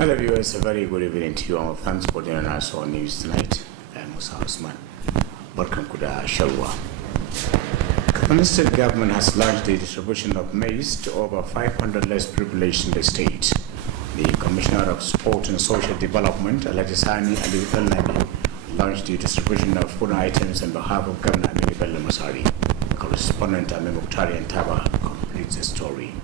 Hello viewers, a very good evening to you all. Thanks for joining us on news tonight. I'm Musa Osman. Welcome to the show. The state government has launched the distribution of maize to over 500 less privileged in the state. The Commissioner of Sport and Social Development, Alhaji Ali Belnami, launched the distribution of food items on behalf of Governor Aminu Bello Masari. Correspondent Amin Mukhtari and Taba completes the story.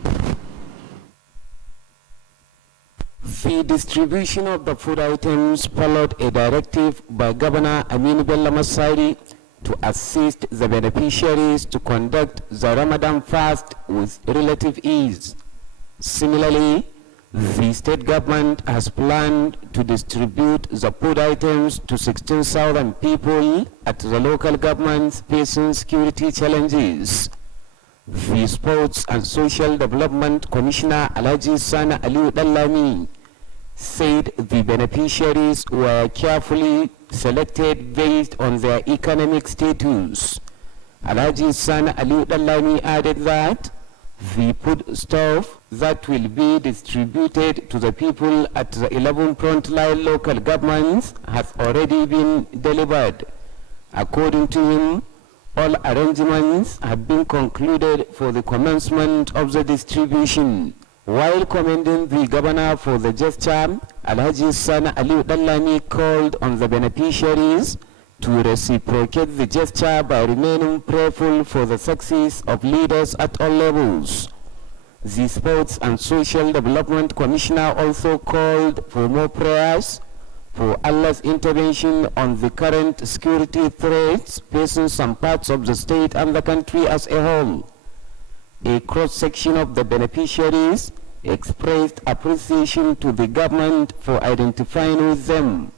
The distribution of the food items followed a directive by Governor Aminu Bello Masari to assist the beneficiaries to conduct the Ramadan fast with relative ease. Similarly, the state government has planned to distribute the food items to 16,000 people at the local governments facing security challenges. The Sports and Social Development Commissioner Alhaji Sana Ali Dallami said the beneficiaries were carefully selected based on their economic status. Alhaji Sana Ali Dallami added that the food stuff that will be distributed to the people at the 11 frontline local governments has already been delivered. According to him, all arrangements have been concluded for the commencement of the distribution. While commending the governor for the gesture, Alhaji Sana Ali Dallami called on the beneficiaries to reciprocate the gesture by remaining prayerful for the success of leaders at all levels. The Sports and Social Development Commissioner also called for more prayers for Allah's intervention on the current security threats facing some parts of the state and the country as a whole. A cross-section of the beneficiaries expressed appreciation to the government for identifying with them.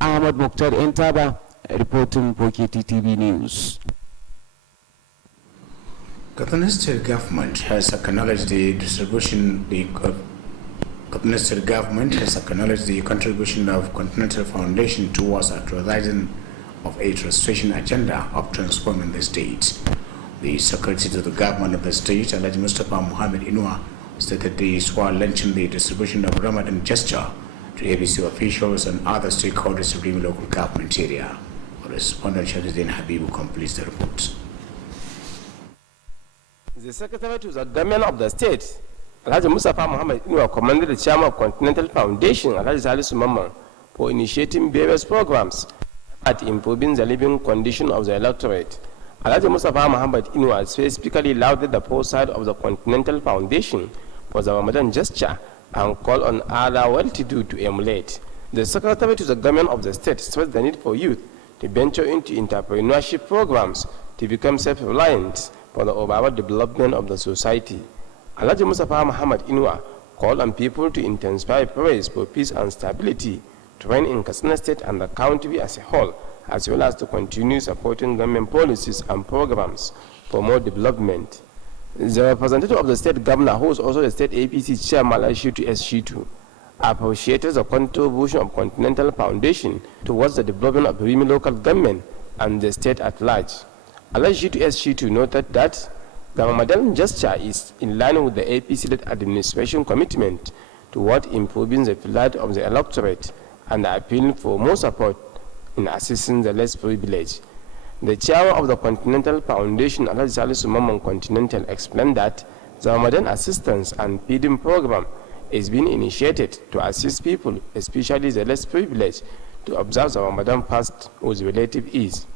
Ahmad Mukhtar Entaba, reporting for Kttv News. The state government has acknowledged the distribution. The state government has acknowledged the contribution of Continental Foundation towards actualizing of a transition agenda of transforming the state. The Secretary to the Government of the state, Alhaji Mustafa Muhammad Inua, stated this while launching the distribution of Ramadan gesture to ABC officials and other stakeholders of the local government area. Correspondent Shahidin Habibu completes the report. The Secretary to the Government of the state, Alhaji Mustafa Muhammad Inua, commended the Chairman of Continental Foundation, Alhaji Salisu Mamman, for initiating various programs at improving the living condition of the electorate. Alhaji Mustafa Muhammad Inua specifically lauded the foresight of the Continental Foundation for the Ramadan gesture and called on other well-to-do to emulate. The Secretary to the Government of the state stressed the need for youth to venture into entrepreneurship programs to become self-reliant for the overall development of the society. Alhaji Mustafa Muhammad Inua called on people to intensify prayers for peace and stability to reign in Katsina State and the country as a whole, as well as to continue supporting government policies and programs for more development. The representative of the state governor, who is also the state APC chairman, Shitu S. Shitu, appreciated the contribution of Continental Foundation towards the development of Rimi local government and the state at large. Shitu S. Shitu noted that the Ramadan gesture is in line with the APC-led administration commitment toward improving the plight of the electorate and appealing for more support in assisting the less privileged. The chairman of the Continental Foundation, Alhaji Salisu Mamman Continental, explained that the Ramadan assistance and feeding program is being initiated to assist people, especially the less privileged, to observe the Ramadan fast with relative ease.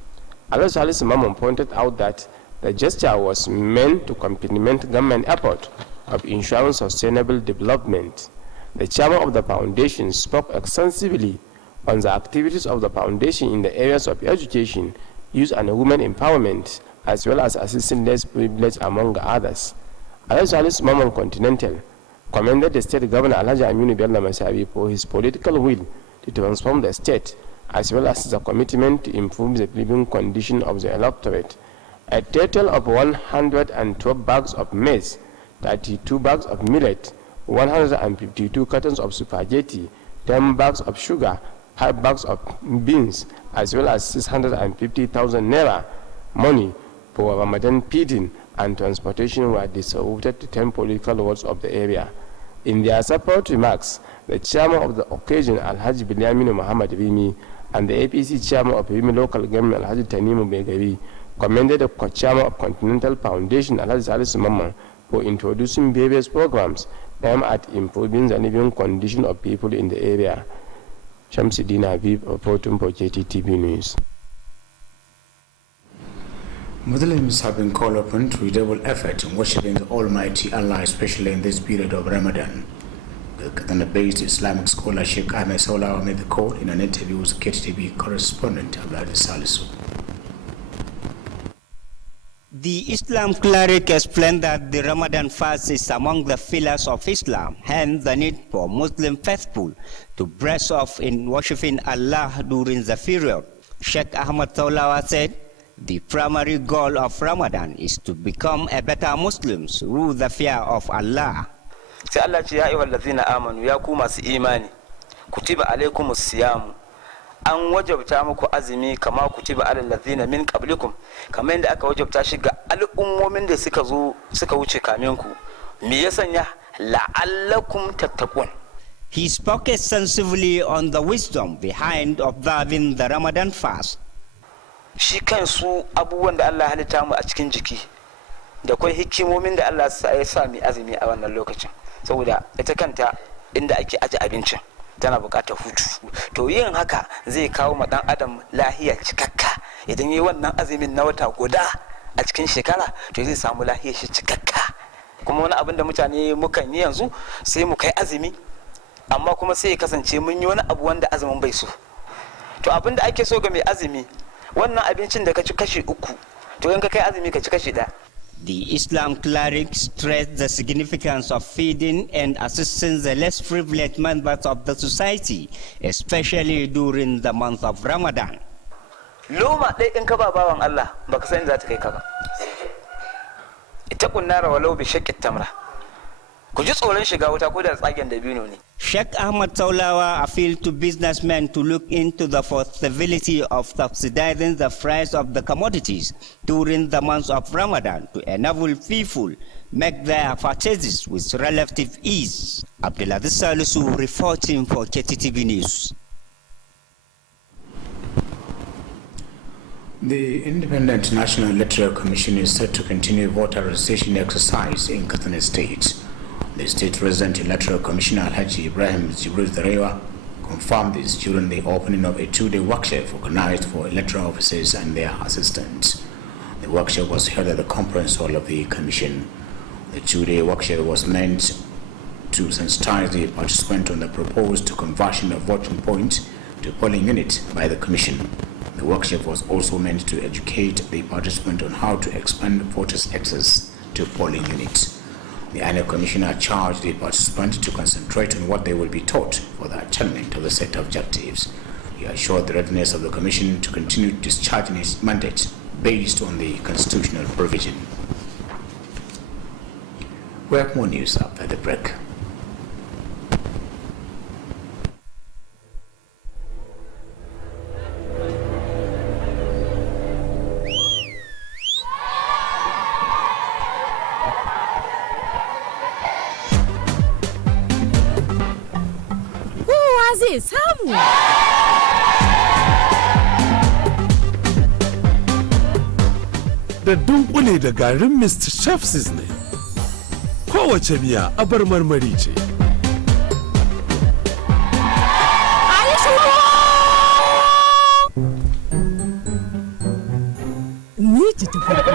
Alhaji Salisu Mamman pointed out that the gesture was meant to complement government effort of ensuring sustainable development. The chairman of the foundation spoke extensively on the activities of the foundation in the areas of education, youth and women empowerment, as well as assisting less privileged among others. Alhaji Salisu Mamman Continental commended the state governor Alhaji Aminu Bello Masari for his political will to transform the state, as well as the commitment to improve the living condition of the electorate. A total of 112 bags of maize, 32 bags of millet, 152 cartons of spaghetti, 10 bags of sugar, 5 bags of beans, as well as 650,000 naira money for Ramadan feeding and transportation were distributed to 10 political wards of the area. In their support remarks, The chairman of the occasion, Alhaji Bilyaminu Muhammad Rimi, and the APC chairman of Rimi local government, Alhaji Tanimu Begari, commended the chairman of Continental Foundation, Alhaji Salisu Mamman, for introducing various programs aimed at improving the living condition of people in the area. Shamsuddin Habib reporting for Kttv News. Muslims have been called upon to redouble effort in worshipping the Almighty Allah, especially in this period of Ramadan. The Kttv-based Islamic scholar Sheikh Ahmed Saulawa made the call in an interview with Kttv correspondent Abdullah Salisu. The Islam cleric explained that the Ramadan fast is among the pillars of Islam, hence the need for Muslim faithful to brace off in worshipping Allah during the period. Sheikh Ahmed Saulawa said, the primary goal of Ramadan is to become a better Muslim through the fear of Allah. Sai Allah ce ya ayyuhal ladzina amanu ya ku masu imani kutiba alaikumus siyam an wajabta muku azumi kama kutiba alal ladzina min qablikum kamar yadda aka wajabta shi ga al'ummomin da suka wuce kamin ku me ya sanya la'allakum tattaqun. He spoke extensively on the wisdom behind observing the Ramadan fast. Shi kansu abubuwan da Allah halitta mu a cikin jiki da kai hikimomin da Allah ya sa mu azumi a wannan lokacin saboda ita kanta inda ake aje abincin tana buƙatar hutu, to yin haka zai kawo ma dan adam lahiya cikakka. Idan yayi wannan azumin na wata guda a cikin shekara to zai samu lahiyar shi cikakka. Kuma wani abin da mutane mukan yi yanzu sai mu kai azumi amma kuma sai ya kasance mun yi wani abu wanda azumin bai so. To abin da ake so ga mai azumi wannan abincin da ka ci kashi 3 to in ka kai azumi ka ci kashi 1. The Islam cleric stressed the significance of feeding and assisting the less privileged members of the society, especially during the month of Ramadan. Loma ɗaya in ka ba bawan Allah baka san za ta kai ka ba. Ita kunnara walau bi shaqqit tamra. Ku ji tsoron shiga wuta ko da tsagen dabino ne. Sheikh Ahmed Saulawa appealed to businessmen to look into the possibility of subsidizing the price of the commodities during the months of Ramadan to enable people make their purchases with relative ease. Abdullah Salisu reporting for Kttv News. The Independent National Electoral Commission is set to continue voter registration exercise in Katsina State. The State Resident Electoral Commissioner Alhaji Ibrahim Jibril Darewa confirmed this during the opening of a 2-day workshop organized for electoral officers and their assistants. The workshop was held at the conference hall of the Commission. The 2-day workshop was meant to sensitize the participant on the proposed conversion of voting points to polling unit by the Commission. The workshop was also meant to educate the participant on how to expand voters' access to polling units. The annual commissioner charged the participants to concentrate on what they will be taught for the attainment of the set objectives. He assured the readiness of the commission to continue discharging its mandate based on the constitutional provision. We have more news after the break. zai samu. Da dunkule da garin Mr. Chef's ne. Kowace miya abar marmari ce. Ni ce ta farko.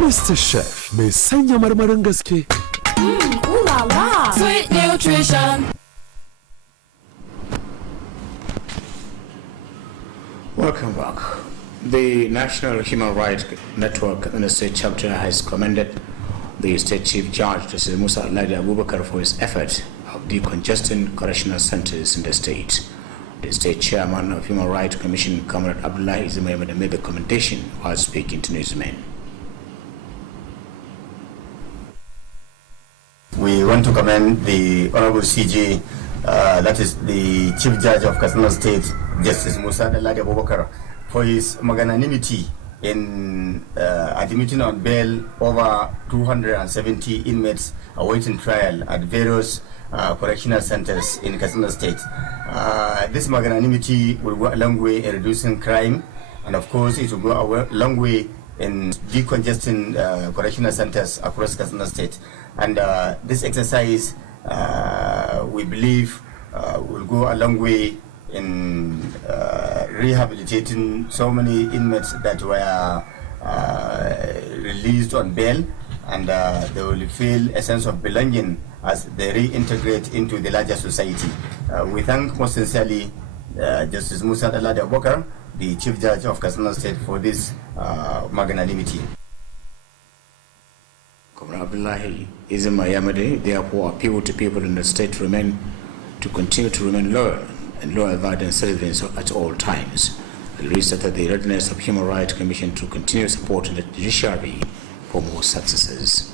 Mr. Chef mai sanya marmarin gaske. Ooh la la. Sweet nutrition. Welcome back. The National Human Rights Network in the state chapter has commended the state chief judge, Justice Musa Alhaji Abubakar, for his effort of decongesting correctional centers in the state. The state chairman of Human Rights Commission, Comrade Abdullah Izmayamada, made the commendation while speaking to newsmen. We want to commend the Honorable CJ, that is the Chief Judge of Katsina State, Justice Musa Alhaji Abubakar, for his magnanimity in admitting on bail over 270 inmates awaiting trial at various correctional centers in Katsina State. This magnanimity will go a long way in reducing crime, and of course it will go a long way in decongesting correctional centers across Katsina State. And this exercise, we believe, will go a long way in rehabilitating so many inmates that were released on bail, and they will feel a sense of belonging as they reintegrate into the larger society. We thank most sincerely Justice Musa Dalade Abubakar, the Chief Judge of Katsina State, for this magnanimity. Comrade Abdullahi Izima Yamade therefore appeal to people in the state to continue to remain loyal and law-abiding citizens at all times. He reiterated the readiness of Human Rights Commission to continue supporting the judiciary for more successes.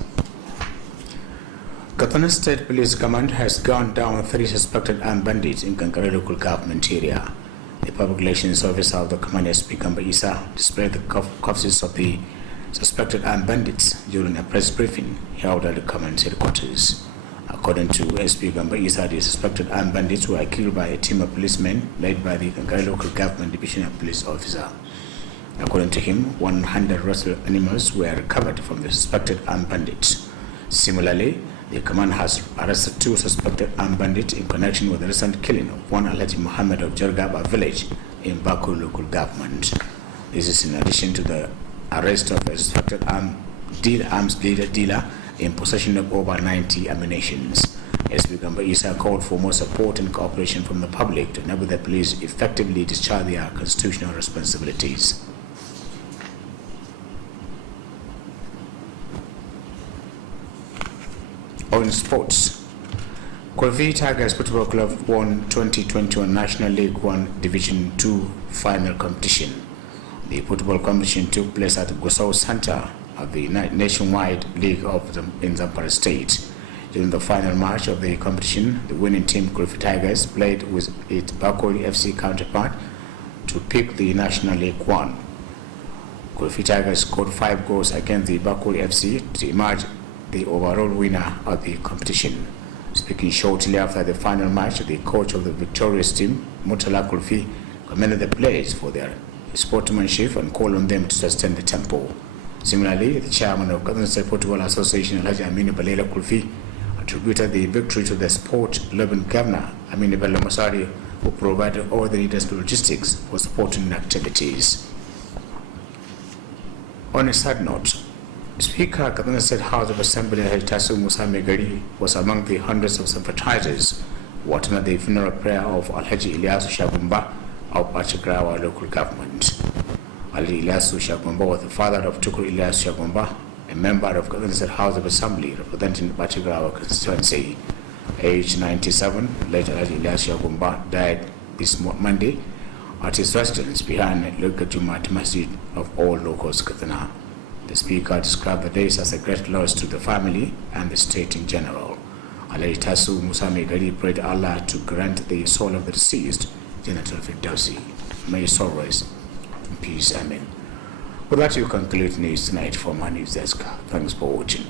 Katsina State Police Command has gunned down 3 suspected armed bandits in Kankara local government area. The public relations officer of the command, SP Gamba Isa, displayed the corpses of the suspected armed bandits during a press briefing held at the command headquarters. According to SP Gamba Isa, the suspected armed bandits were killed by a team of policemen led by the Kankara local government divisional police officer. According to him, 100 rescue animals were recovered from the suspected armed bandits. Similarly, the command has arrested 2 suspected armed bandits in connection with the recent killing of one Alhaji Muhammad of Jargaba village in Baku local government. This is in addition to the arrest of a suspected arms dealer in possession of over 90 ammunitions. SP Gamba Isa called for more support and cooperation from the public to enable the police effectively discharge their constitutional responsibilities. On sports, Kttv Tigers Football Club won 2021 National League 1 Division 2 final competition. The football competition took place at Gusau Center of the Nationwide League in Zamfara State. During the final match of the competition, the winning team Kttv Tigers played with its Bakori FC counterpart to pick the National League 1. Kttv Tigers scored 5 goals against the Bakori FC to emerge the overall winner of the competition. Speaking shortly after the final match, the coach of the victorious team, Murtala Kulfi, commended the players for their sportsmanship and called on them to sustain the tempo. Similarly, the chairman of Katsina State Football Association, Alhaji Aminu Balela Kulfi, attributed the victory to the sport-loving governor, Aminu Bello Masari, who provided all the needed logistics for sporting activities. On a side note, Speaker Katsina State House of Assembly Tasu Musa Megari was among the hundreds of sympathizers who attended the funeral prayer of Alhaji Ilyasu Shagumba of Pachigrawa local government. Ali Ilyasu Shagumba was the father of Tukur Ilyasu Shagumba, a member of Katsina State House of Assembly representing the Pachigrawa constituency. Aged 97, late Alhaji Ilyasu Shagumba died this Monday at his residence behind Local Jumat Masjid of all locals Katsina. The speaker described the days as a great loss to the family and the state in general. Alhaji Tasu Musa Megari prayed Allah to grant the soul of the deceased Janatul Firdausi. May his soul rest in peace. Amen. With that, you conclude news tonight from our news desk. Thanks for watching.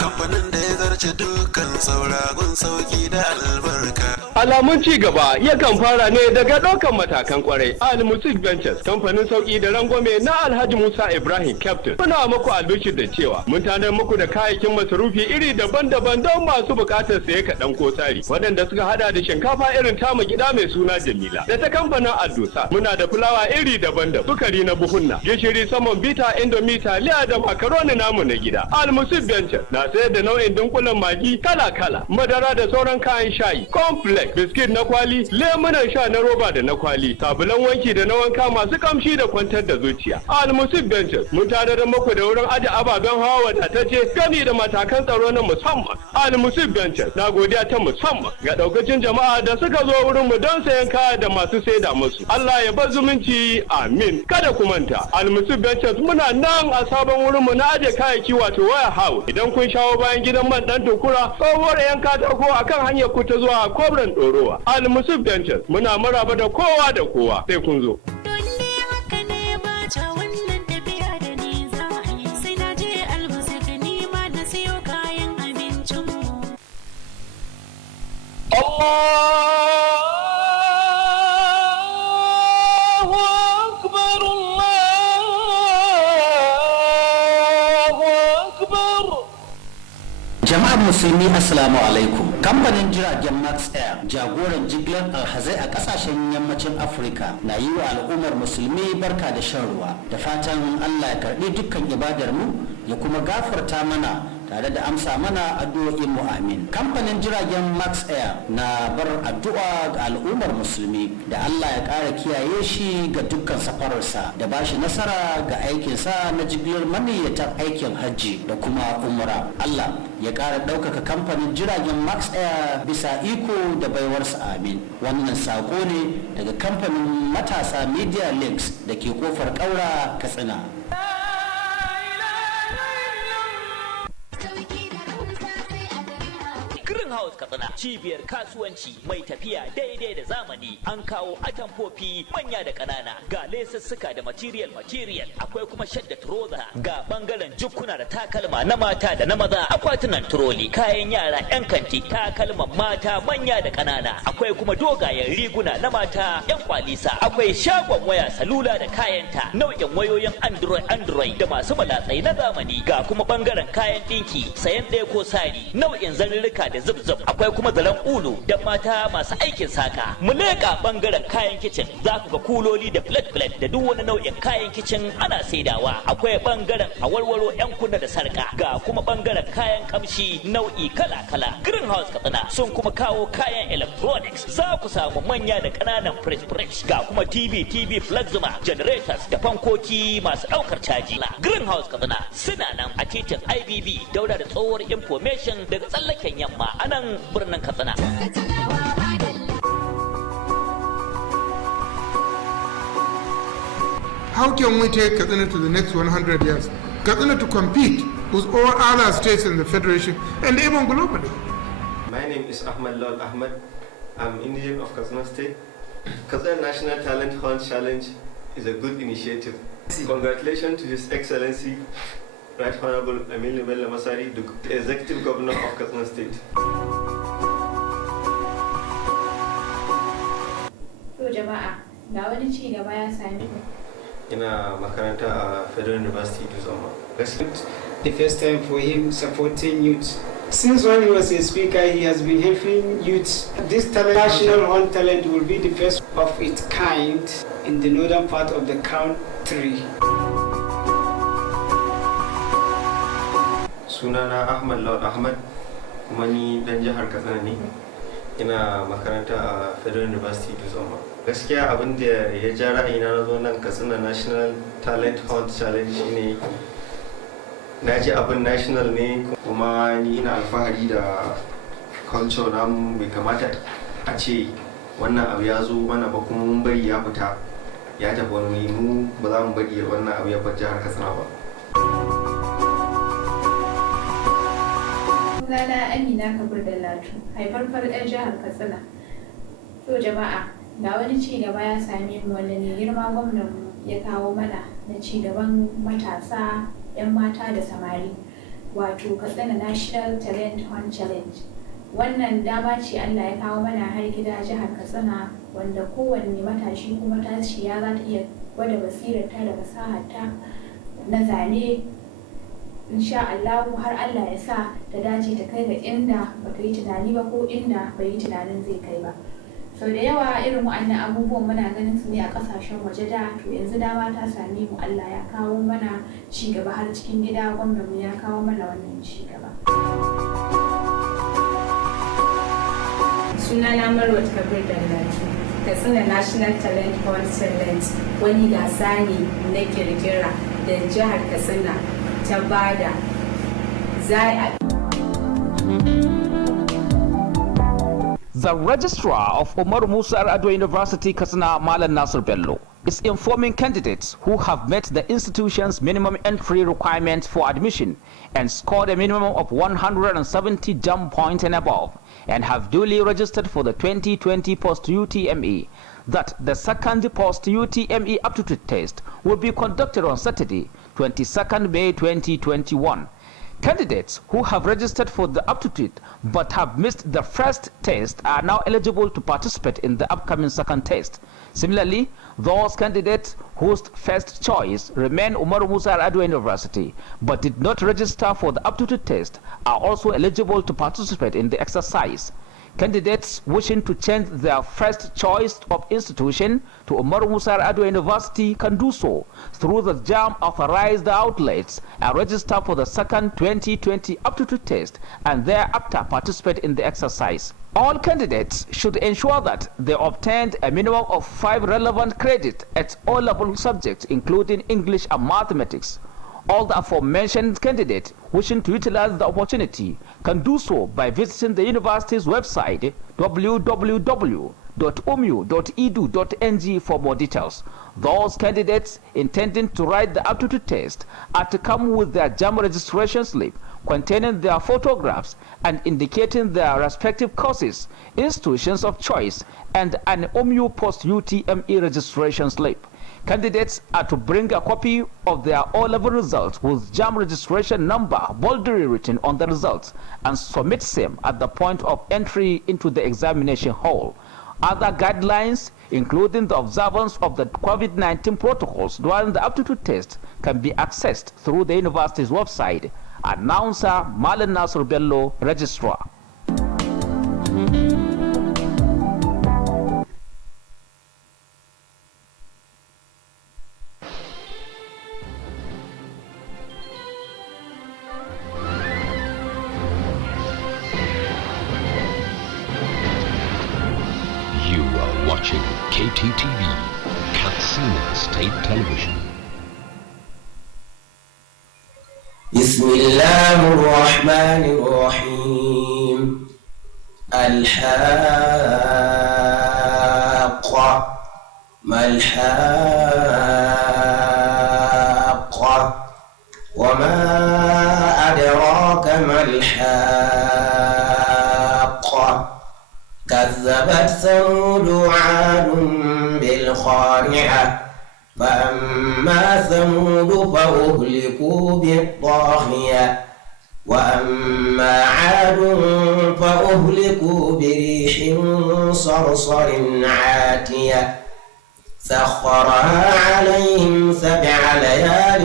Kamfanin da ya zarce dukkan sauragun sauki da albarka. Alamun ci gaba yakan fara ne daga ɗaukan matakan kwarai. Al-Musik Ventures, kamfanin sauki da rangwame na Alhaji Musa Ibrahim Captain. Muna muku albishir da cewa mun tanar muku da kayayyakin masarufi iri daban-daban don masu buƙatar saye kaɗan ko tsari. Waɗanda suka hada da shinkafa irin tamu gida mai suna Jamila. Da ta kamfanin Aldusa muna da fulawa iri daban-daban, sukari na buhunna, gishiri saman bita, indomi, taliya da makaroni namu na gida. Al-Musik Ventures na sayar da nau'in dunkulen magi kala-kala, madara da sauran kayan shayi, complex, biskit na kwali, lemunan sha na roba da na kwali, sabulan wanki da na wanka masu kamshi da kwantar da zuciya. Al-Musik Ventures mun tanadar muku da wurin aje ababen hawa wadatacce gami da matakan tsaro na musamman. Al-Musik Ventures na godiya ta musamman ga daukacin jama'a da suka zo wurin mu don sayan kaya da masu saida musu. Allah ya bar zumunci, amin. Kada ku manta, Al-Musik Ventures muna nan a sabon wurin mu na aje kayayyaki wato warehouse. Idan kun shawo bayan gidan man dan tukura, tsohuwar yan katako akan hanyar ku ta zuwa Kobran Dorowa. Al-Musik Ventures muna maraba da kowa da kowa, sai kun zo. Jama'ar musulmi assalamu alaikum. Kamfanin jiragen Max Air, jagoran jigilar alhazai a kasashen yammacin Afirka, na yi wa al'ummar musulmi barka da shan ruwa. Da fatan Allah ya karbi dukkan ibadar mu ya kuma gafarta mana tare da amsa mana addu'o'in mu amin. Kamfanin jiragen Max Air na bar addu'a ga al'ummar musulmi da Allah ya ƙara kiyaye shi ga dukkan safararsa da ba shi nasara ga aikinsa na jigilar maniyyatan aikin hajji da kuma umra. Allah ya ƙara ɗaukaka kamfanin jiragen Max Air bisa iko da baiwarsa amin. Wannan sako ne daga kamfanin matasa Media Links da ke kofar ƙaura Katsina. Greenhouse Katsina, cibiyar kasuwanci mai tafiya daidai da zamani. An kawo atamfofi manya da ƙanana, ga lesussuka da material, akwai kuma shadda trouser, ga bangaren jukkuna da takalma na mata da na maza, akwatunan turoli, kayan yara 'yan kanti, takalman mata manya da ƙanana, akwai kuma dogayen riguna na mata 'yan kwalisa, akwai shagon waya salula da kayanta, nau'in wayoyin Android da masu malatsai na zamani, ga kuma bangaren kayan ɗinki, sayan ɗaya ko sari, nau'in zanurruka da zub akwai kuma zaren ulu da mata masu aikin saka. Mu leƙa bangaren kayan kicin, za ku ga kuloli da plate da duk wani nau'in kayan kicin ana saidawa. Akwai bangaren awarwaro 'yan kunna da sarka, ga kuma bangaren kayan kamshi nau'i kala-kala. Greenhouse Katsina sun kuma kawo kayan electronics, za ku samu manya da ƙananan fridge, ga kuma TV plasma, generators da fankoki masu ɗaukar caji. Greenhouse Katsina suna nan a titin IBB daura da tsohuwar information daga tsallaken yamma a nan birnin Katsina. How can we take Katsina to the next 100 years? Katsina to compete with all other states in the Federation and even globally. My name is Ahmad Lal Ahmad. I'm indigenous of Katsina State. Katsina National Talent Hunt Challenge is a good initiative. Congratulations to His Excellency Right Honorable Emilio Bello Masari, the Executive Governor of Katsina State. To jama'a, ga wani ci gaba ya same ku. Ina makaranta a Federal University to Zoma. The first time for him supporting youth. Since when he was a speaker, he has been helping youth. This national on talent will be the first of its kind in the northern part of the country. Sunana Ahmad Lord Ahmad, kuma ni dan jihar Katsina ne. Ina makaranta a Federal University to Zoma. Gaskiya abin da ya ja ra'ayina na zo nan Katsina National Talent Hunt Challenge shine na ji abin national ne, kuma ni ina alfahari da culture namu. Bai kamata a ce wannan abu ya zo mana ba kuma mun bari ya fita ya tafi wani, mu ba za mu bari wannan abu ya bar jihar Katsina ba. Sunana Amina Kabir da Latu, haifarfar 'yan jihar Katsina. To jama'a, ga wani ci gaba ya same mu wanda ne girma gwamnan ya kawo mana na ci gaban matasa, 'yan mata da samari, wato Katsina National Talent Hunt Challenge, wannan dama ce Allah ya kawo mana har gida jihar Katsina, wanda kowanne matashi kuma matashiya za ta iya gwada basirarta da fasaharta na zane. Insha Allah har Allah ya sa ta dace ta kai ga inda baka yi tunani ba ko inda bai yi tunanin zai kai ba. Sau da yawa irin wa'annan abubuwan muna ganin su ne a kasashen waje da, to yanzu dama ta same mu, Allah ya kawo mana ci gaba har cikin gida, gwamnati ya kawo mana wannan ci gaba. Sunana Marwat Kabir Dallatu. Katsina National Talent Hunt Talent wani gasa ne na kirkira da jihar Katsina ta bada. The registrar of Umar Musa Yar'Adua University, Katsina, Malam Nasir Bello, is informing candidates who have met the institution's minimum entry requirements for admission and scored a minimum of 170 jump points and above, and have duly registered for the 2020 post-UTME, that the second post-UTME aptitude test will be conducted on Saturday, 22nd May 2021. Candidates who have registered for the aptitude but have missed the first test are now eligible to participate in the upcoming second test. Similarly, those candidates whose first choice remained Umar Musa Yar'Adua University but did not register for the aptitude test are also eligible to participate in the exercise. Candidates wishing to change their first choice of institution to Umar Musa Yar'Adua University can do so through the JAM authorized outlets and register for the second 2020 aptitude test and thereafter participate in the exercise. All candidates should ensure that they obtained a minimum of 5 relevant credits at all level subjects, including English and mathematics. All the aforementioned candidates wishing to utilize the opportunity can do so by visiting the university's website www.umu.edu.ng for more details. Those candidates intending to write the aptitude test are to come with their JAM registration slip containing their photographs and indicating their respective courses, institutions of choice, and an UMU post-UTME registration slip. Candidates are to bring a copy of their O-level results with JAM registration number boldly written on the results and submit same at the point of entry into the examination hall. Other guidelines, including the observance of the COVID-19 protocols during the aptitude test, can be accessed through the university's website. Announcer Malam Nasir Bello, Registrar. Watching Kttv, Katsina State Television. Bismillah ar-Rahman ar-Rahim. Al-Haqqa Mal-Haqqa Wa ma adraka Mal-Haqqa كذبت ثمود وعاد بالقارعة فأما ثمود فأهلكوا بالطاغية وأما عاد فأهلكوا بريح صرصر عاتية سخرها عليهم 7 ليال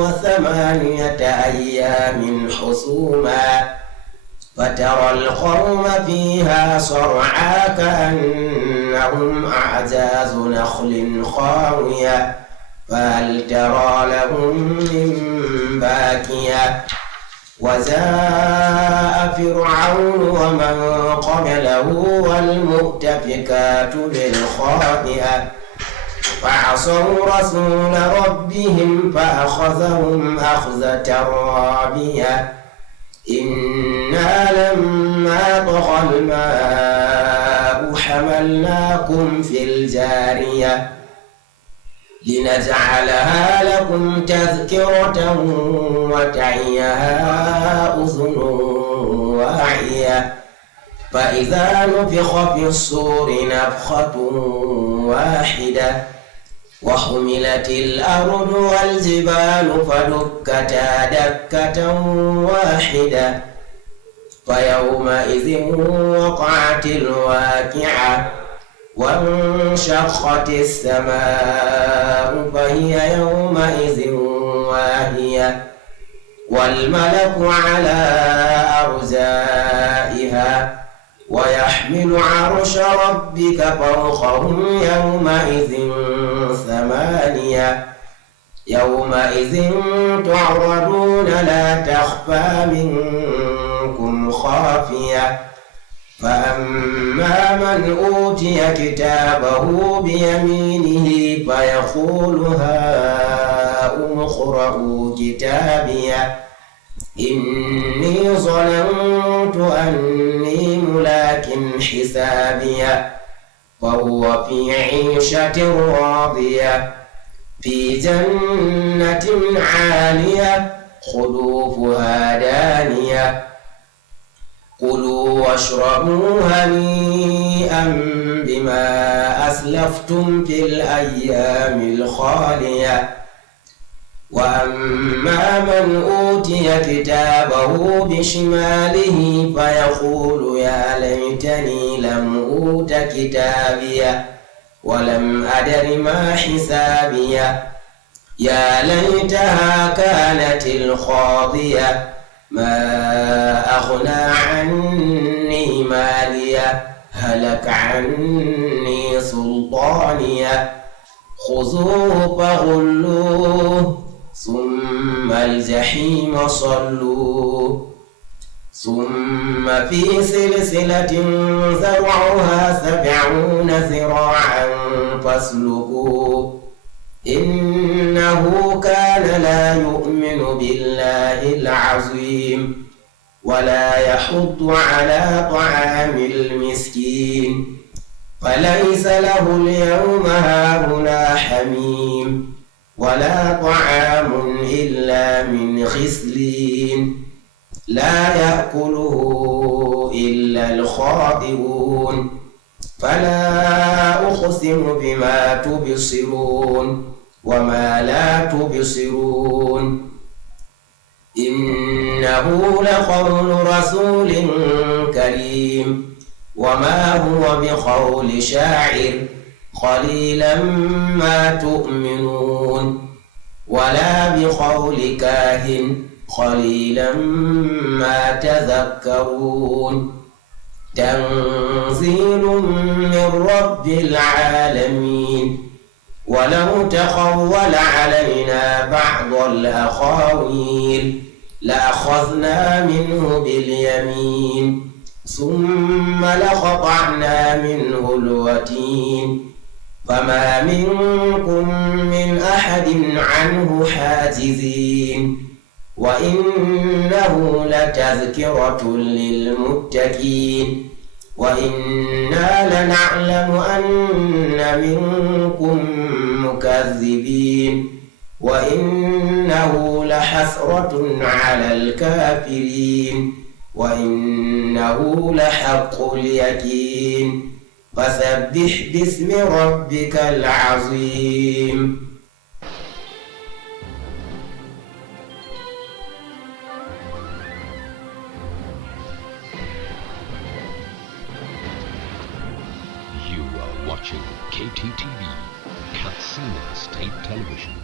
و8 أيام حسوما فترى القوم فيها صرعى كأنهم أعجاز نخل خاوية فهل ترى لهم من باكية وجاء فرعون ومن قبله والمؤتفكات بالخاطئة فعصوا رسول ربهم فأخذهم أخذة رابية إنا لما طغى الماء حملناكم في الجارية لنجعلها لكم تذكرة وتعيها أذن واعية فإذا نفخ في الصور نفخة واحدة وحملت الأرض والجبال فدكتا دكة واحدة فيومئذ وقعت الواقعة وانشقت السماء فهي يومئذ واهية والملك على أرجائها ويحمل عرش ربك فوقهم يومئذ ثمانية يومئذ تعرضون لا تخفى منكم خافية فأما من أوتي كتابه بيمينه فيقول هاؤم اقرءوا كتابيه إني ظننت أني ملاك حسابيه فهو في عيشة راضية في جنة عالية خلوفها دانية كلوا واشربوا هنيئا بما أسلفتم في الأيام الخالية وأما من أوتي كتابه بشماله فيقول يا ليتني لم أوت كتابيه ولم أدر ما حسابيه يا ليتها كانت القاضية ما أغنى عني ماليه هلك عني سلطانيه خذوه فغلوه ثم الجحيم صلوه ثم في سلسلة ذرعها 70 ذراعا فاسلكوه إنه كان لا يؤمن بالله العظيم ولا يحض على طعام المسكين فليس له اليوم هاهنا حميم ولا طعام إلا من خسلين لا يأكله إلا الخاطئون فلا أقسم بما تبصرون وما لا تبصرون إنه لقول رسول كريم وما هو بقول شاعر قليلا ما تؤمنون ولا بقول كاهن قليلا ما تذكرون تنزيل من رب العالمين ولو تقول علينا بعض الأقاويل لأخذنا منه باليمين ثم لقطعنا منه الوتين فما منكم من أحد عنه حاجزين وإنه لتذكرة للمتقين وإنا لنعلم أن منكم مكذبين وإنه لحسرة على الكافرين وإنه لحق اليقين فسبح باسم ربك العظيم You are watching Kttv, Katsina State Television.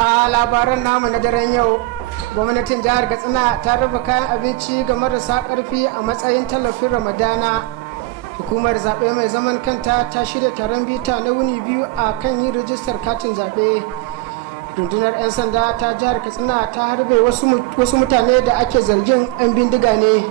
A labaran namu na daren yau, gwamnatin jihar Katsina ta raba kayan abinci ga marasa ƙarfi a matsayin tallafin Ramadana. Hukumar zaɓe mai zaman kanta ta shirya taron bita na wuni biyu a kan yin rijistar katin zaɓe. Rundunar 'yan sanda ta jihar Katsina ta harbe wasu mutane da ake zargin 'yan bindiga ne.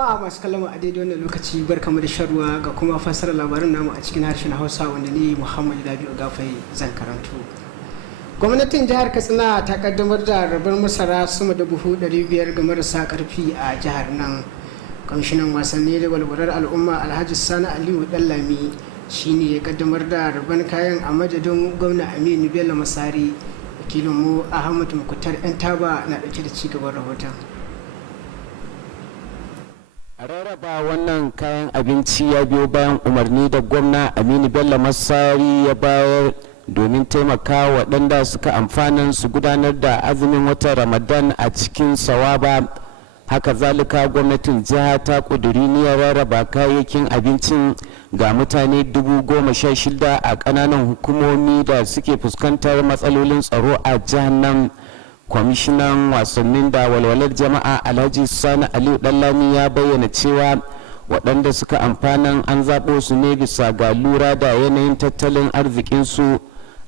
jama'a masu kallon a daidai wannan lokaci barkamu da sharuwa ga kuma fassara labarin namu a cikin harshen Hausa wanda ni Muhammad Rabi'u Gafai zan karanto. Gwamnatin jihar Katsina ta kaddamar da rabar masara sama da buhu 500 ga marasa karfi a jihar nan. Kwamishinan wasanni da walwalar al'umma Alhaji Sani Aliyu Dallami shine ya kaddamar da rabar kayan a madadin gwamna Aminu Bello Masari. Wakilinmu Ahmad Mukutar Taba na dauke da cigaban rahoton. A rarraba wannan kayan abinci ya biyo bayan umarni da gwamna Aminu Bello Masari ya bayar domin taimaka waɗanda suka amfanan su gudanar da azumin watan Ramadan a cikin sawaba. Haka zalika gwamnatin jiha ta ƙuduri niyyar rarraba kayayyakin abincin ga mutane 16,000 a ƙananan hukumomi da suke fuskantar matsalolin tsaro a jihar nan. Kwamishinan wasannin da walwalar jama'a Alhaji Sani Aliyu Dallami ya bayyana cewa waɗanda suka amfanan an zaɓo su ne bisa ga lura da yanayin tattalin arzikinsu.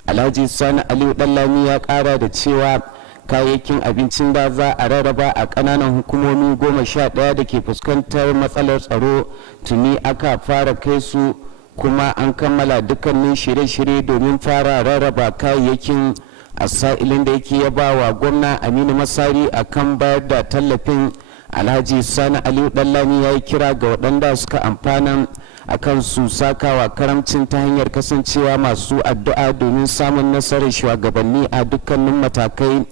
Alhaji Sani Aliyu Dallami ya ƙara da cewa kayayyakin abincin da za a rarraba a ƙananan hukumomi 11 da ke fuskantar matsalar tsaro tuni aka fara kai su kuma an kammala dukkanin shirye-shirye domin fara rarraba kayayyakin. A sa'ilin da yake yaba wa gwamna Aminu Masari a kan bayar da tallafin, Alhaji Sani Aliyu Dallami ya yi kira ga waɗanda suka amfana a kan su sakawa karamcin ta hanyar kasancewa masu addu'a domin samun nasarar shugabanni a dukkanin matakai.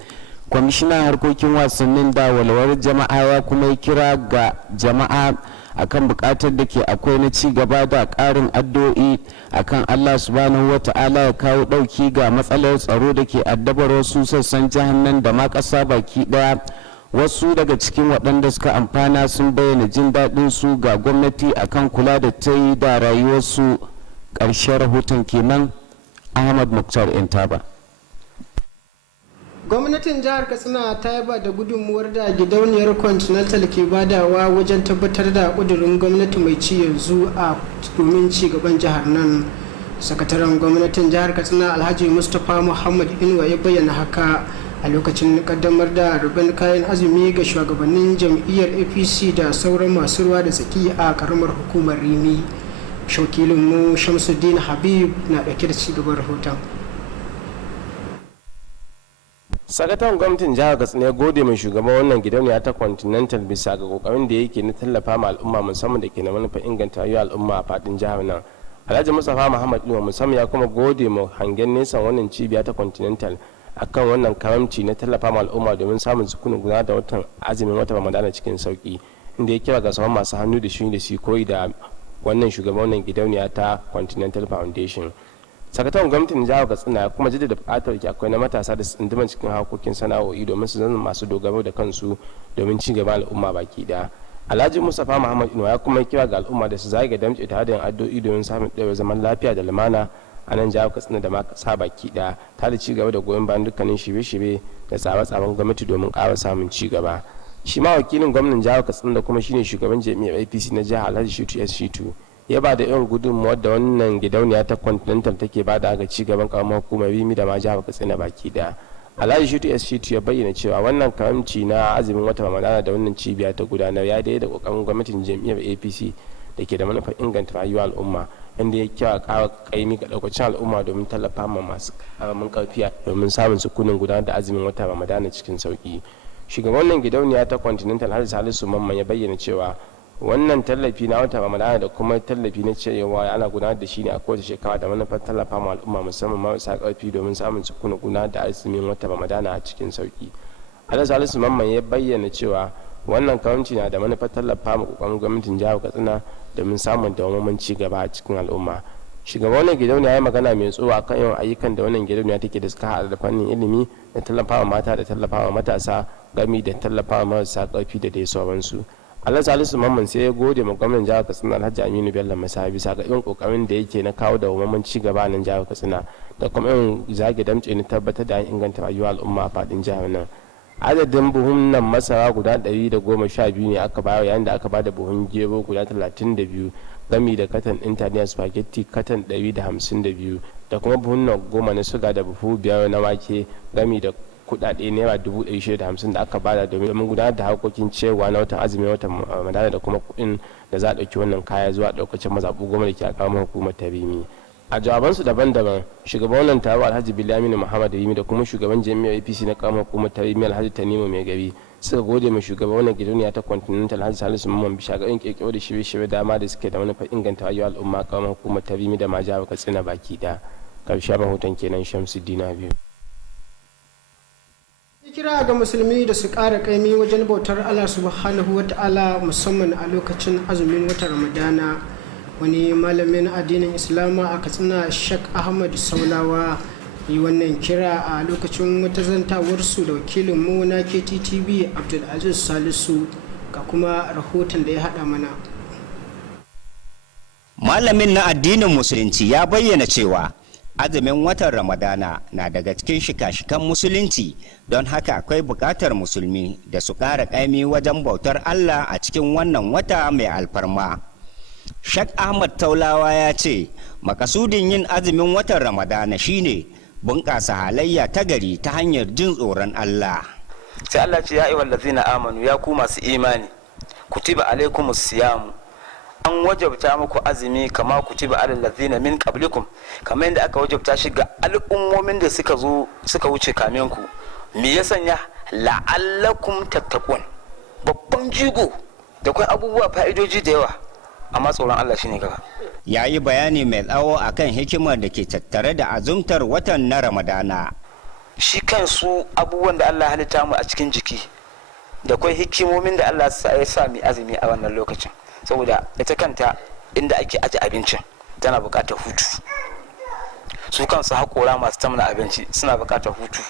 Kwamishinan harkokin wasannin da walwalar jama'a ya kuma yi kira ga jama'a akan bukatar da ke akwai na ci gaba da ƙarin addu'o'i akan Allah subhanahu wata'ala ya kawo ɗauki ga matsalar tsaro da ke addabar wasu sassan jihar nan da ma ƙasa baki ɗaya. Wasu daga cikin waɗanda suka amfana sun bayyana jin daɗin su ga gwamnati akan kula da ta yi da rayuwarsu. Ƙarshen rahoton kenan. Ahmad Muktar Taba. Gwamnatin jihar Katsina ta yaba da gudunmuwar da gidauniyar Continental ke badawa wajen tabbatar da kudurin gwamnati mai ci yanzu a domin ci gaban jihar nan. Sakataren gwamnatin jihar Katsina Alhaji Mustapha Muhammad Inuwa ya bayyana haka a lokacin kaddamar da rabin kayan azumi ga shugabannin jam'iyyar APC da sauran masu ruwa da tsaki a karamar hukumar Rimi. Shakilinmu Shamsuddin Habib na ɗauke da ci gaban rahoton. Sakataren gwamnatin jihar Katsina ya gode mai shugaban wannan gidauniya ta Continental bisa ga kokarin da yake na tallafa ma al'umma musamman da ke na manufar inganta rayuwar al'umma a fadin jihar nan. Alhaji Mustapha Muhammad Inuwa musamman ya kuma gode ma hangen nesan wannan cibiya ta Continental akan wannan karamci na tallafa ma al'umma domin samun sukunin gudanar da watan azumin watan Ramadana cikin sauki, inda ya kira ga sauran masu hannu da shi koyi da wannan shugaban wannan gidauniya ta Continental Foundation. Sakataren gwamnatin jihar Katsina kuma jaddada bukatar ki akwai na matasa da tsindiman cikin harkokin sana'o'i domin su zama masu dogaro da kansu domin ci gaban al'umma baki daya. Alhaji Mustapha Muhammad Inuwa ya kuma kira ga al'umma da su zage damce tare da yin addu'o'i domin samun ɗaya zaman lafiya da lumana a nan jihar Katsina da ma kasa baki daya, tare da ci gaba da goyon bayan dukkanin shirye-shirye da tsare-tsaren gwamnati domin ƙara samun ci gaba. Shi ma wakilin gwamnan jihar Katsina da kuma shine shugaban jami'ar APC na jihar Alhaji Shitu ya ba da irin gudunmuwar da wannan gidauniya ta Continental take bada ga ci gaban karamar hukumar Rimi da ma jihar Katsina baki daya. Alhaji Shitu ya bayyana cewa wannan karamci na azumin wata Ramadana da wannan cibiya ta gudanar ya daidai da kokarin gwamnatin jam'iyyar APC da ke da manufar inganta rayuwar al'umma, inda ya kira ƙara kaimi ga ɗaukacin al'umma domin tallafa ma masu karamin karfiya domin samun sukunin gudanar da azumin wata Ramadana cikin sauki. Shugaban wannan gidauniya ta Continental Alhaji Salisu Mamman ya bayyana cewa wannan tallafi na wata Ramadana da kuma tallafi na cewa ana gudanar da shi ne a kowace shekara da manufar tallafa ma al'umma musamman marasa karfi domin samun sukunin gudanar da azumin wata Ramadana a cikin sauki. Alhaji Salisu Mamman ya bayyana cewa wannan karamci na da manufar tallafa ma kokarin gwamnatin jihar Katsina domin samun dawwammamin ci gaba a cikin al'umma. Shugaban wannan gidauniya ya magana mai tsawo akan yawan ayyukan da wannan gidauniya take da suka haɗa da fannin ilimi da tallafawa mata da tallafawa matasa gami da tallafawa marasa karfi da dai sauransu. Allah Salisu Mamman sai ya gode ma gwamnan jihar Katsina Alhaji Aminu Bello Masari bisa ga irin kokarin da yake na kawo dawwammamin ci gaba nan jihar Katsina da kuma irin zage damce ni tabbatar da inganta rayuwar al'umma a fadin jihar nan. Adadin buhun nan masara guda 112 ne aka bayar, yayin da aka bada buhun gero guda 32 gami da katan ɗin taliyar spaghetti katan 152 da kuma buhun nan 10 na suga da buhu 5 na wake gami da kudade naira 650 da aka bada domin gudanar da harkokin cewa na watan azumi watan ramadana da kuma kudin da za a dauki wannan kaya zuwa daukacin mazabu goma da ke a karamar hukumar ta Rimi. A jawabansu daban-daban shugaban wannan taro Alhaji Bilaminu Muhammad Rimi da kuma shugaban jami'ar APC na karamar hukumar ta Rimi Alhaji Tanimu Mai Gari suka gode mai shugaban wannan gidauniya ta Continental Alhaji Salisu Mamman bisa ga kirkiro da shirye-shirye dama da suke da manufar inganta rayuwar al'umma karamar hukumar ta Rimi da ma jihar Katsina baki da. Karshen rahoton kenan Shamsuddin Abiyu. Kira ga musulmi da su ƙara ƙaimi wajen bautar Allah subhanahu wa ta'ala musamman a lokacin azumin watan Ramadana. Wani malamin addinin Islama a Katsina Sheikh Ahmad Saulawa yi wannan kira a lokacin wata zantawarsu da wakilinmu na Kttv Abdulaziz Salisu ga kuma rahoton da ya haɗa mana. Malamin na addinin Musulunci ya bayyana cewa azumin watan Ramadana na daga cikin shika-shikan musulunci, don haka akwai buƙatar musulmi da su ƙara ƙaimi wajen bautar Allah a cikin wannan wata mai alfarma. Sheikh Ahmad Taulawa ya ce makasudin yin azumin watan Ramadana shine bunƙasa halayya ta gari ta hanyar jin tsoron Allah. Sai Allah ce ya ayyuhal ladzina amanu, ya ku masu imani, kutiba alaikumus siyamu, an wajabta muku azumi kama kutiba alal ladzina min qablikum, kamar yadda aka wajabta shi ga al'ummomin da suka wuce kamin ku. Me ya sanya? La'allakum tattaqun. Babban jigo da kai abubuwa fa'idoji da yawa, amma tsoron Allah shine gaba. Yayi bayani mai tsawo akan hikimar da ke tattare da azumtar watan na Ramadana. Shi kansu abubuwan da Allah halitta mu a cikin jiki, da kai hikimomin da Allah ya sa mu azumi a wannan lokacin. Saboda ita kanta inda ake aje abincin tana buƙatar hutu, su kansu haƙora masu tamna abinci suna buƙatar hutu,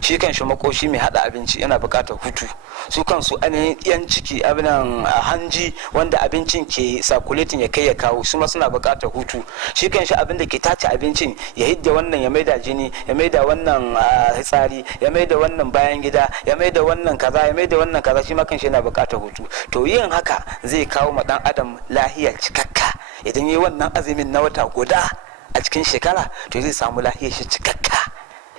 shi kan shi makoshi mai hada abinci yana buƙatar hutu, su kansu ainihin yan ciki abinan hanji wanda abincin ke sakuletin ya kai ya kawo su ma suna buƙatar hutu, shi kan shi abin da ke tace abincin ya hidda wannan ya maida jini, ya maida wannan hitsari, ya maida wannan bayan gida, ya maida wannan kaza, ya maida wannan kaza, shi ma kan shi yana buƙatar hutu. To yin haka zai kawo ma dan adam lahiya cikakka. Idan yi wannan azumin na wata guda a cikin shekara to zai samu lahiyar shi cikakka.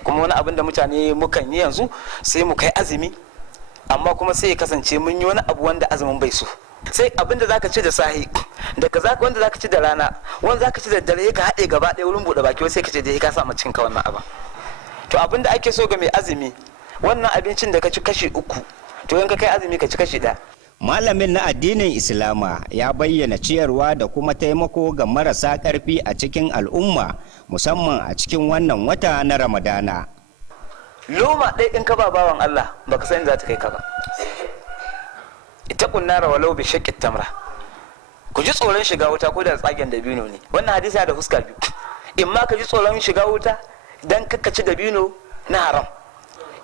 Kuma wani abin da mutane mukan yi yanzu sai mu kai azumi amma kuma sai ya kasance mun yi wani abu wanda azumin bai so. Sai abin da zaka ci da sahi da kaza wanda zaka ci da rana wanda zaka ci da dare ka haɗe gaba ɗaya wurin buɗe baki sai ka ce dai ka sa cikin ka wannan abin. To abin da ake so ga mai azumi, wannan abincin da ka ci kashi 3 to in ka kai azumi ka ci kashi 1. Malamin na addinin Islama ya bayyana ciyarwa da kuma taimako ga marasa ƙarfi a cikin al'umma musamman a cikin wannan wata na Ramadana. Loma ɗaya in ka ba bawan Allah baka san za ta kai ka ba. Ita kunnara walau bi shaqqi tamra. Ku ji tsoron shiga wuta ko da tsagen dabino ne. Wannan hadisi da fuska biyu. In ma ka ji tsoron shiga wuta dan ka ci dabino na haram.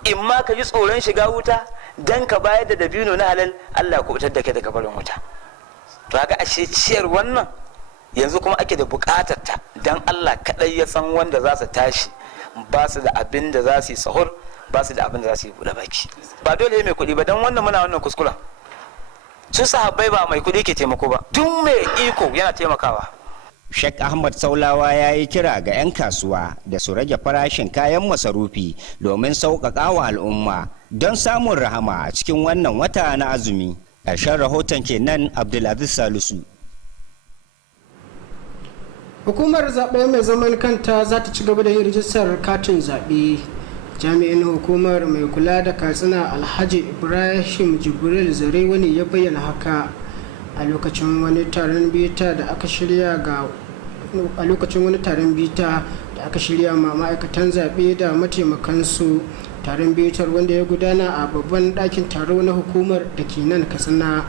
In ma ka ji tsoron shiga wuta dan ka bayar da dabino na halal, Allah ku fitar da kai daga barin wuta. To haka ashe ciyar wannan yanzu kuma ake da bukatar ta, dan Allah kadai ya san wanda za su tashi ba su da abin da za su yi sahur, ba su da abin da za su yi buɗe baki. Ba dole mai kuɗi ba, dan wannan muna wannan kuskuren. Su sahabbai ba mai kuɗi ke taimako ba, tun mai iko yana taimakawa. Sheikh Ahmad Saulawa ya yi kira ga 'yan kasuwa da su rage farashin kayan masarufi domin sauƙaƙa wa al'umma don samun rahama a cikin wannan wata na azumi. Ƙarshen rahoton kenan Abdulaziz Salisu. Hukumar zaɓe mai zaman kanta za ta ci gaba da yin rijistar katin zaɓe. Jami'in hukumar mai kula da Katsina Alhaji Ibrahim Jibril Zare wani ya bayyana haka a lokacin wani taron bita da aka shirya ma ma'aikatan zaɓe da mataimakansu. Taron bitar wanda ya gudana a babban ɗakin taro na hukumar da ke nan Katsina,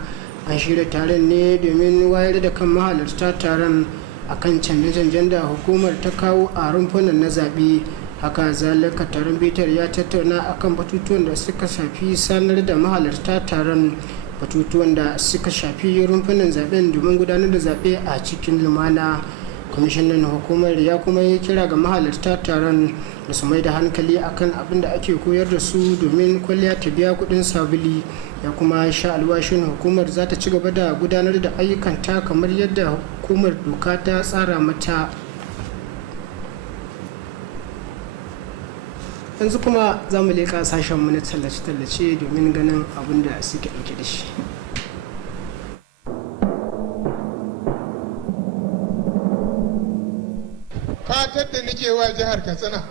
an shirya taron ne domin wayar da kan mahalarta taron akan canje-canjen da hukumar ta kawo a rumfunan na zaɓe. Haka zalika taron bitar ya tattauna akan batutuwan da suka shafi sanar da mahalarta taron, batutuwan da suka shafi rumfunan zaɓen domin gudanar da zaɓe a cikin lumana. Kwamishinan hukumar ya kuma yi kira ga mahalarta taron da su mai da hankali akan abin da ake koyar da su domin kwalliya ta biya kuɗin sabuli. Ya kuma sha alwashin hukumar za ta ci gaba da gudanar da ayyukanta kamar yadda hukumar doka ta tsara mata. yanzu kuma za mu leƙa sashenmu na tallace-tallace domin ganin abin da suke ɗauke da shi. fatar da nake wa jihar Katsina,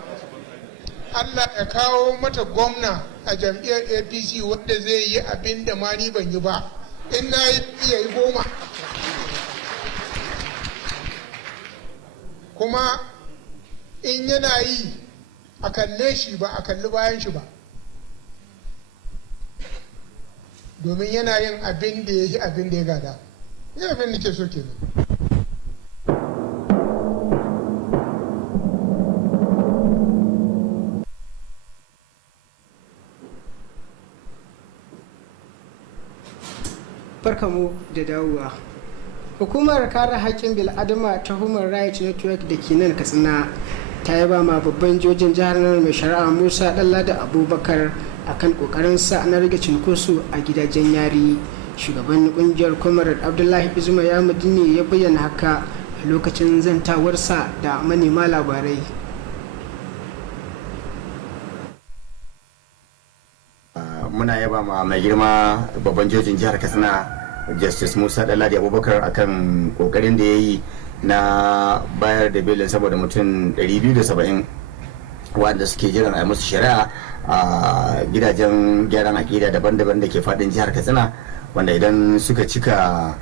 Allah ya kawo mata gwamna a jam'iyyar APC wanda zai yi abin da ma ni ban yi ba, in na yi iya yi 10. Kuma in yana yi a kalle shi ba a kalli bayan shi ba, domin yana yin abin da ya yi abin da ya gada. Ni abin da ke so kenan. Barkamu da dawowa. Hukumar kare haƙƙin bil'adama ta Human Rights Network da ke nan Katsina ta yaba ma babban jojin jihar nan mai shari'a Musa Ɗanladi Abubakar akan ƙoƙarinsa na rage cinkoso a gidajen yari. Shugaban ƙungiyar Comrade Abdullahi Izuma ya ne ya bayyana haka a lokacin zantawarsa da manema labarai. Muna yaba ma mai girma babban jojin jihar Katsina Justice Musa Ɗanladi Abubakar akan kokarin da ya yi na bayar da belin saboda mutum 270 wanda suke jiran a musu shari'a a gidajen gyaran aƙida daban-daban da ke faɗin jihar Katsina, wanda idan suka cika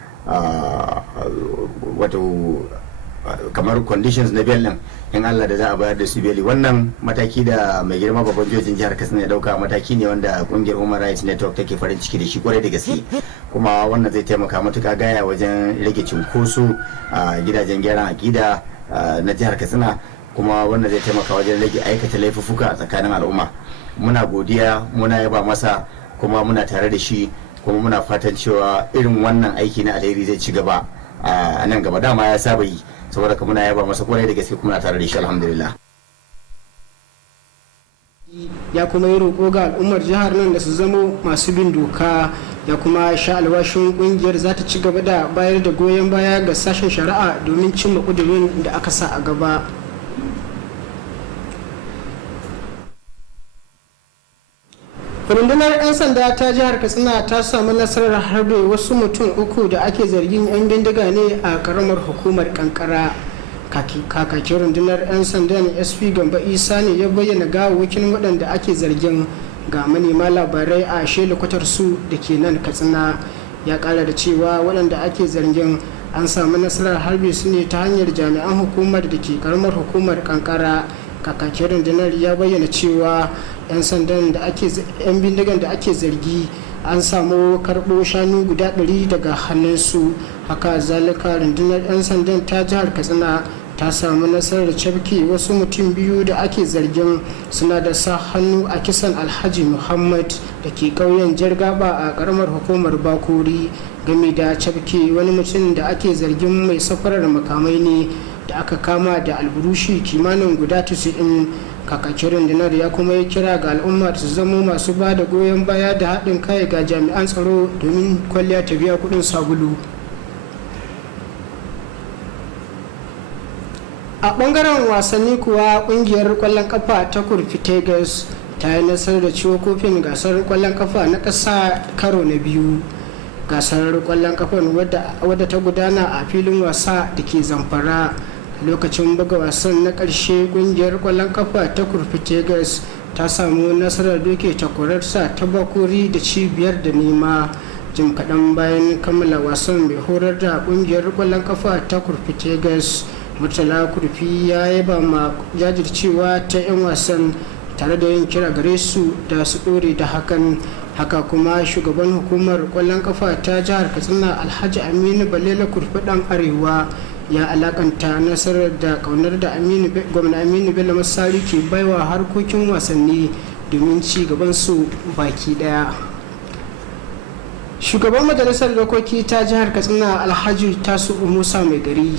wato kamar conditions na belin, in Allah da za a bayar da su beli. Wannan mataki da mai girma babban jojin jihar Katsina ya dauka mataki ne wanda kungiyar Human Rights Network take farin ciki da shi kwarai da gaske, kuma wannan zai taimaka matuka gaya wajen rage cinkoso a gidajen gyaran akida na jihar Katsina, kuma wannan zai taimaka wajen rage aikata laifuffuka a tsakanin al'umma. Muna godiya, muna yaba masa, kuma muna tare da shi, kuma muna fatan cewa irin wannan aiki na alheri zai ci gaba a nan gaba. Dama ya saba yi, saboda kuma muna yaba masa kwarai da gaske, kuma na tare da shi alhamdulillah. Ya kuma yi roƙo ga al'ummar jihar nan da su zamo masu bin doka, ya kuma sha alwashin ƙungiyar za ta ci gaba da bayar da goyon baya ga sashen shari'a domin cimma ƙudurin da aka sa a gaba. Rundunar 'yan sanda ta jihar Katsina ta samu nasarar harbe wasu mutum 3 da ake zargin 'yan bindiga ne a karamar hukumar Kankara. Kakakin rundunar 'yan sandan SP Gamba Isa ne ya bayyana gawawwakin waɗanda ake zargin ga manema labarai a shelikwatar su da ke nan Katsina. Ya ƙara da cewa waɗanda ake zargin an samu nasarar harbe su ne ta hanyar jami'an hukumar da ke karamar hukumar Kankara. Kakakin rundunar ya bayyana cewa 'yan bindigan da ake zargi an samu karɓo shanu guda 100 daga hannunsu. Haka zalika rundunar 'yan sandan ta jihar Katsina ta samu nasarar cafke wasu mutum 2 da ake zargin suna da sa hannu a kisan Alhaji Muhammad da ke ƙauyen Jargaba a ƙaramar hukumar Bakori, game da cafke wani mutum da ake zargin mai safarar makamai ne da aka kama da alburushi kimanin guda 90. Kakakin rundunar ya kuma yi kira ga al'umma su zama masu ba da goyon baya da haɗin kai ga jami'an tsaro domin kwalliya ta biya kuɗin sabulu. A ɓangaren wasanni kuwa ƙungiyar ƙwallon ƙafa ta Kurfi Tigers ta yi nasarar da ciwo kofin gasar ƙwallon ƙafa na ƙasa karo na 2. Gasar ƙwallon ƙafan wadda ta gudana a filin wasa da ke Zamfara. Lokacin buga wasan na ƙarshe, ƙungiyar ƙwallon kafa ta Kurfi Tigers ta samu nasarar doke takwararsa ta Bakori da ci 5-0. Jim kaɗan bayan kammala wasan, mai horar da ƙungiyar ƙwallon kafa ta Kurfi Tigers Murtala Kurfi ya yaba ma jajircewa ta 'yan wasan, tare da yin kira gare su da su ɗore da hakan. Haka kuma shugaban hukumar ƙwallon kafa ta jihar Katsina Alhaji Aminu Balela Kurfi ɗan Arewa ya alakanta nasarar da kaunar da gwamna Aminu Bello Masari ke baiwa harkokin wasanni domin ci gaban su baki daya. Shugaban majalisar dokoki ta jihar Katsina Alhaji Tasu Musa Mai Gari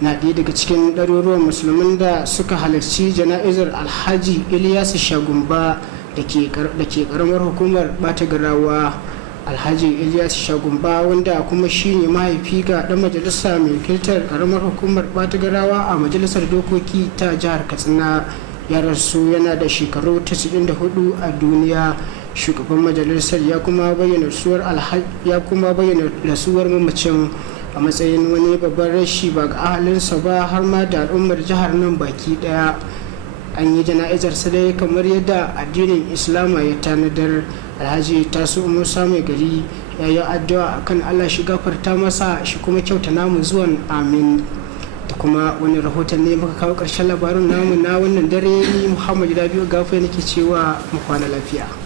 na ɗaya daga cikin ɗaruruwan musulmin da suka halarci jana'izar Alhaji Ilyasu Shagumba da ke karamar hukumar Batagarawa. Alhaji Ilyas Shagumba, wanda kuma shine mahaifi ga dan majalisa mai wakiltar karamar hukumar Batagarawa a majalisar dokoki ta jihar Katsina, ya rasu yana da shekaru 94 a duniya. Shugaban majalisar ya kuma bayyana rasuwar mamacin a matsayin wani babban rashi ba ga ahalinsa ba har ma da al'ummar jihar nan baki daya. An yi jana'izar dai kamar yadda addinin islama ya tanadar. Alhaji Tasu Musa mai gari ya yi addu'a akan Allah shi gafarta masa shi kuma kyauta namu zuwan amin. Da kuma wani rahoton ne muka kawo ƙarshen labarin namu na wannan dare. Ni Muhammad Rabiu Gafe nake cewa mu kwana lafiya.